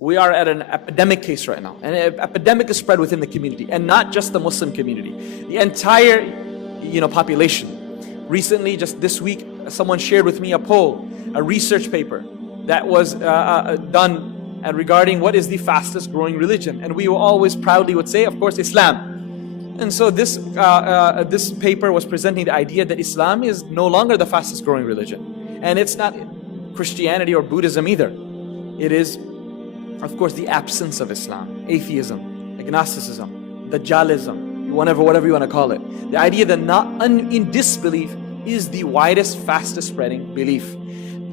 We are at an epidemic case right now. And an epidemic is spread within the community, and not just the Muslim community. The entire, population. Recently, just this week, someone shared with me a poll, a research paper that was done regarding what is the fastest growing religion. And we always proudly would say, of course, Islam. And so this paper was presenting the idea that Islam is no longer the fastest growing religion. And it's not Christianity or Buddhism either. It is, of course, the absence of Islam, atheism, agnosticism, Dajjalism, whatever you want to call it. The idea that in disbelief is the widest, fastest spreading belief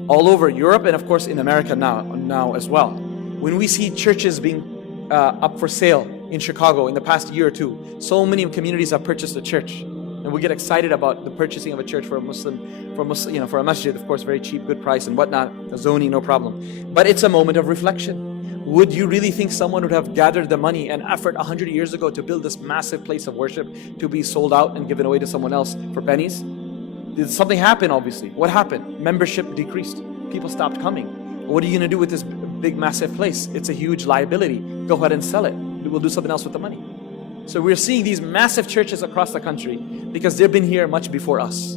all over Europe, and of course in America now as well. When we see churches being up for sale in Chicago in the past year or two, so many communities have purchased a church, and we get excited about the purchasing of a church for a masjid, of course, very cheap, good price and whatnot, a zoning, no problem. But it's a moment of reflection. Would you really think someone would have gathered the money and effort 100 years ago to build this massive place of worship to be sold out and given away to someone else for pennies? Did something happen? Obviously. What happened? Membership decreased. People stopped coming. What are you going to do with this big, massive place? It's a huge liability. Go ahead and sell it. We'll do something else with the money. So we're seeing these massive churches across the country because they've been here much before us.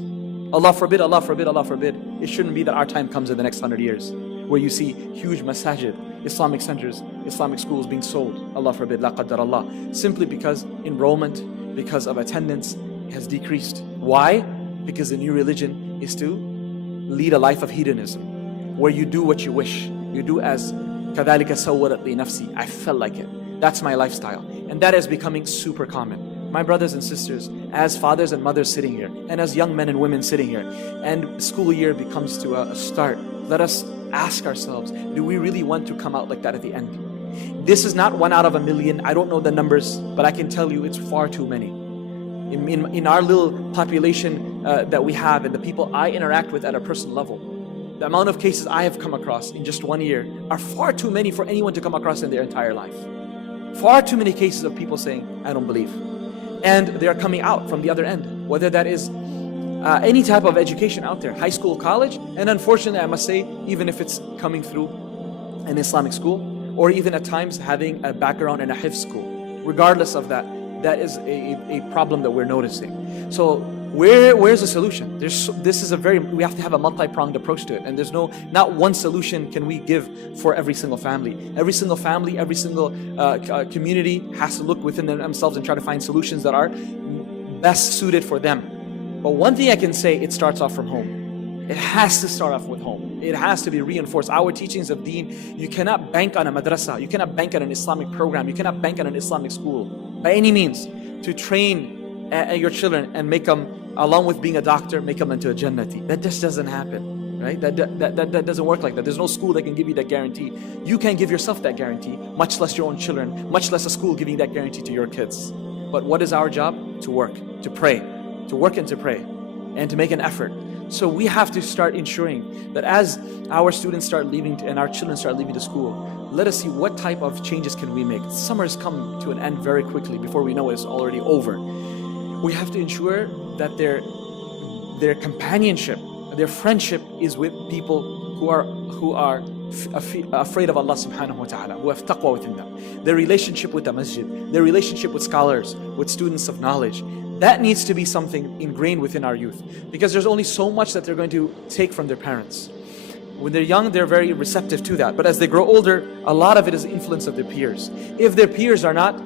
Allah forbid, Allah forbid, Allah forbid. It shouldn't be that our time comes in the next 100 years where you see huge masajid, Islamic centers, Islamic schools being sold. Allah forbid, la qaddar Allah. Simply because enrollment, because of attendance has decreased. Why? Because the new religion is to lead a life of hedonism, where you do what you wish. You do as كَذَلِكَ سَوَّرَتْ لِي نَفْسِي. I felt like it. That's my lifestyle. And that is becoming super common. My brothers and sisters, as fathers and mothers sitting here, and as young men and women sitting here, and school year becomes to a start, let us ask ourselves, do we really want to come out like that at the end? This is not 1 out of a million. I don't know the numbers, but I can tell you it's far too many. In our little population that we have, and the people I interact with at a personal level, the amount of cases I have come across in just 1 year are far too many for anyone to come across in their entire life. Far too many cases of people saying, I don't believe. And they are coming out from the other end, whether that is any type of education out there, high school, college, and unfortunately I must say, even if it's coming through an Islamic school, or even at times having a background in a hifz school. Regardless of that, that is a problem that we're noticing. So where's the solution? We have to have a multi-pronged approach to it, and there's not one solution can we give for every single family. Every single family, every single community has to look within themselves and try to find solutions that are best suited for them. But one thing I can say, it starts off from home. It has to start off with home. It has to be reinforced. Our teachings of deen, you cannot bank on a madrasa, you cannot bank on an Islamic program, you cannot bank on an Islamic school by any means to train your children and make them, along with being a doctor, make them into a Jannati. That just doesn't happen, right? That doesn't work like that. There's no school that can give you that guarantee. You can't give yourself that guarantee, much less your own children, much less a school giving that guarantee to your kids. But what is our job? To work, to pray, to work and to pray, and to make an effort. So we have to start ensuring that as our students start leaving and our children start leaving the school, let us see what type of changes can we make. Summer's come to an end very quickly. Before we know it, it's already over. We have to ensure that their companionship, their friendship is with people who are afraid of Allah subhanahu wa ta'ala, who have taqwa within them. Their relationship with the masjid, their relationship with scholars, with students of knowledge, that needs to be something ingrained within our youth, because there's only so much that they're going to take from their parents. When they're young, they're very receptive to that, but as they grow older, a lot of it is the influence of their peers. If their peers are not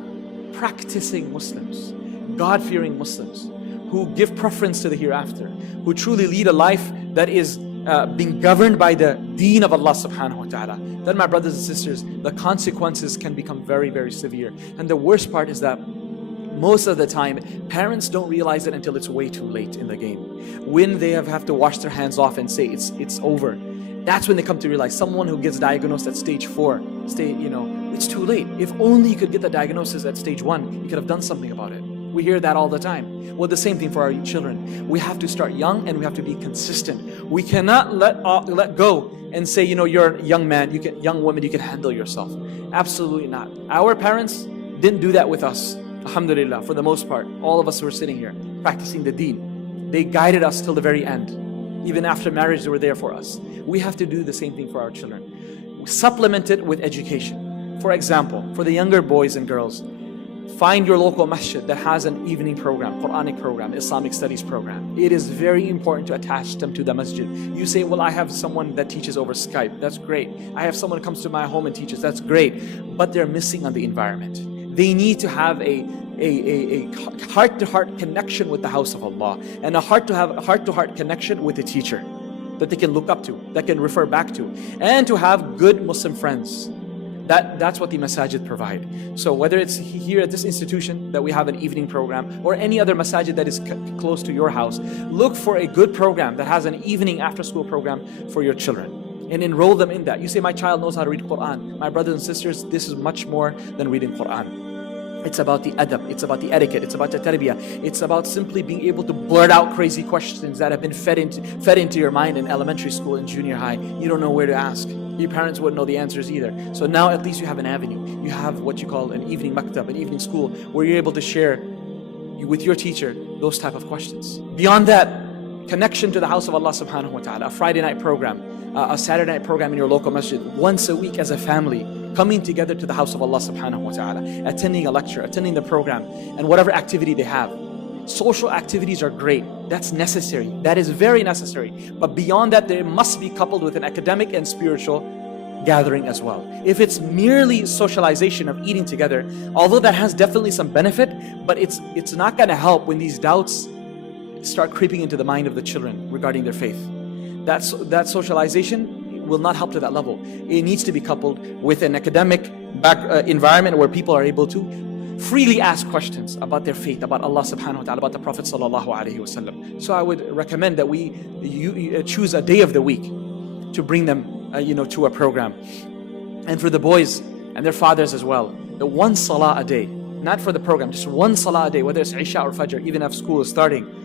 practicing Muslims, God-fearing Muslims, who give preference to the hereafter, who truly lead a life that is being governed by the deen of Allah subhanahu wa ta'ala, then my brothers and sisters, the consequences can become very, very severe. And the worst part is that most of the time, parents don't realize it until it's way too late in the game. When they have to wash their hands off and say it's over, that's when they come to realize. Someone who gets diagnosed at stage 4, it's too late. If only you could get the diagnosis at stage 1, you could have done something about it. We hear that all the time. Well, the same thing for our children. We have to start young and we have to be consistent. We cannot let go and say, you're a young man, young woman, you can handle yourself. Absolutely not. Our parents didn't do that with us. Alhamdulillah, for the most part, all of us who are sitting here practicing the deen, they guided us till the very end. Even after marriage, they were there for us. We have to do the same thing for our children. We supplement it with education. For example, for the younger boys and girls, find your local masjid that has an evening program, Quranic program, Islamic studies program. It is very important to attach them to the masjid. You say, well, I have someone that teaches over Skype. That's great. I have someone who comes to my home and teaches. That's great. But they're missing on the environment. They need to have a heart-to-heart connection with the house of Allah, and a heart-to-heart connection with a teacher that they can look up to, that can refer back to, and to have good Muslim friends. That's what the masajid provide. So whether it's here at this institution that we have an evening program, or any other masajid that is close to your house, look for a good program that has an evening after-school program for your children, and enroll them in that. You say, my child knows how to read Quran. My brothers and sisters, this is much more than reading Quran. It's about the adab, it's about the etiquette, it's about the tarbiyah, it's about simply being able to blurt out crazy questions that have been fed into your mind in elementary school and junior high. You don't know where to ask. Your parents wouldn't know the answers either. So now at least you have an avenue. You have what you call an evening maktab, an evening school, where you're able to share with your teacher those type of questions. Beyond that, connection to the house of Allah subhanahu wa ta'ala, a Friday night program, a Saturday night program in your local masjid, once a week as a family, coming together to the house of Allah subhanahu wa ta'ala, attending a lecture, attending the program, and whatever activity they have. Social activities are great. That's necessary. That is very necessary. But beyond that, they must be coupled with an academic and spiritual gathering as well. If it's merely socialization of eating together, although that has definitely some benefit, but it's not going to help when these doubts start creeping into the mind of the children regarding their faith. That socialization will not help to that level. It needs to be coupled with an academic environment where people are able to freely ask questions about their faith, about Allah subhanahu wa ta'ala, about the Prophet sallallahu alaihi wasallam. So I would recommend that you choose a day of the week to bring them to a program. And for the boys and their fathers as well, the one salah a day, not for the program, just one salah a day, whether it's Isha or Fajr, even if school is starting,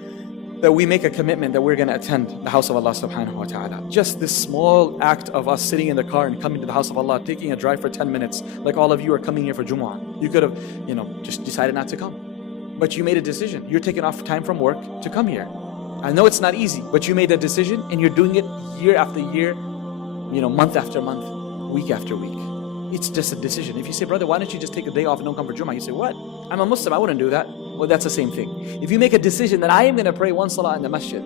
that we make a commitment that we're going to attend the house of Allah subhanahu wa ta'ala. Just this small act of us sitting in the car and coming to the house of Allah, taking a drive for 10 minutes, like all of you are coming here for Jumu'ah. You could have, just decided not to come. But you made a decision. You're taking off time from work to come here. I know it's not easy, but you made a decision and you're doing it year after year, month after month, week after week. It's just a decision. If you say, brother, why don't you just take a day off and don't come for Jumu'ah? You say, what? I'm a Muslim, I wouldn't do that. Well, that's the same thing. If you make a decision that I am going to pray one salah in the masjid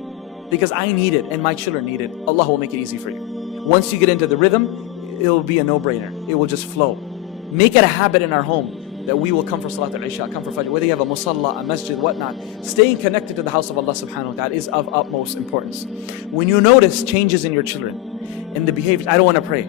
because I need it and my children need it, Allah will make it easy for you. Once you get into the rhythm, it will be a no-brainer. It will just flow. Make it a habit in our home that we will come for Salat al-Isha, come for Fajr, whether you have a musalla, a masjid, whatnot. Staying connected to the house of Allah subhanahu wa ta'ala is of utmost importance. When you notice changes in your children, in the behavior, I don't want to pray.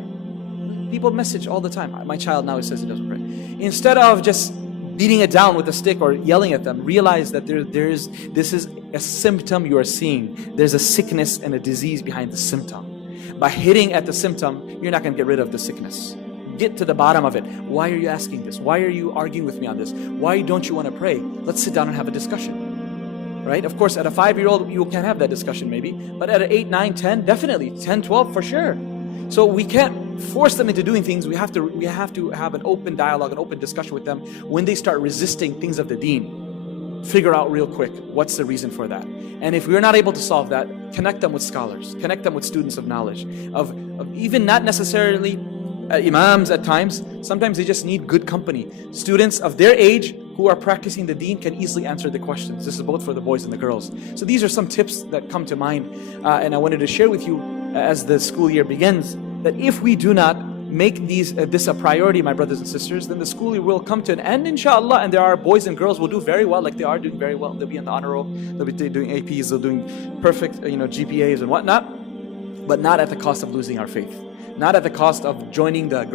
People message all the time. My child now says he doesn't pray. Instead of just beating it down with a stick or yelling at them, realize that this is a symptom you are seeing. There's a sickness and a disease behind the symptom. By hitting at the symptom, you're not going to get rid of the sickness. Get to the bottom of it. Why are you asking this? Why are you arguing with me on this? Why don't you want to pray? Let's sit down and have a discussion. Right? Of course, at a 5-year-old, you can have that discussion maybe. But at an 8, 9, 10, definitely. 10, 12, for sure. So we can't force them into doing things. We have to have an open dialogue, an open discussion with them. When they start resisting things of the deen, figure out real quick what's the reason for that. And if we're not able to solve that, connect them with scholars, connect them with students of knowledge, of even not necessarily imams at times. Sometimes they just need good company. Students of their age who are practicing the deen can easily answer the questions. This is both for the boys and the girls. So these are some tips that come to mind, and I wanted to share with you as the school year begins, that if we do not make this a priority, my brothers and sisters, then the school year will come to an end, inshallah, and there are boys and girls who will do very well, like they are doing very well. They'll be in the honor roll, they'll be doing APs, they'll be doing perfect, GPAs and whatnot, but not at the cost of losing our faith. Not at the cost of joining the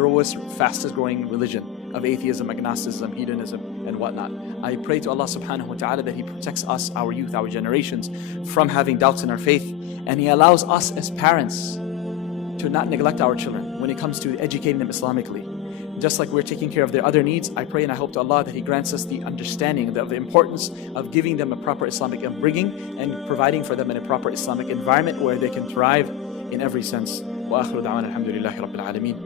fastest growing religion of atheism, agnosticism, hedonism, and whatnot. I pray to Allah subhanahu wa ta'ala that He protects us, our youth, our generations from having doubts in our faith, and He allows us as parents to not neglect our children when it comes to educating them Islamically. Just like we're taking care of their other needs, I pray and I hope to Allah that He grants us the understanding of the importance of giving them a proper Islamic upbringing and providing for them in a proper Islamic environment where they can thrive in every sense. وآخر دعوانا الحمد لله رب العالمين.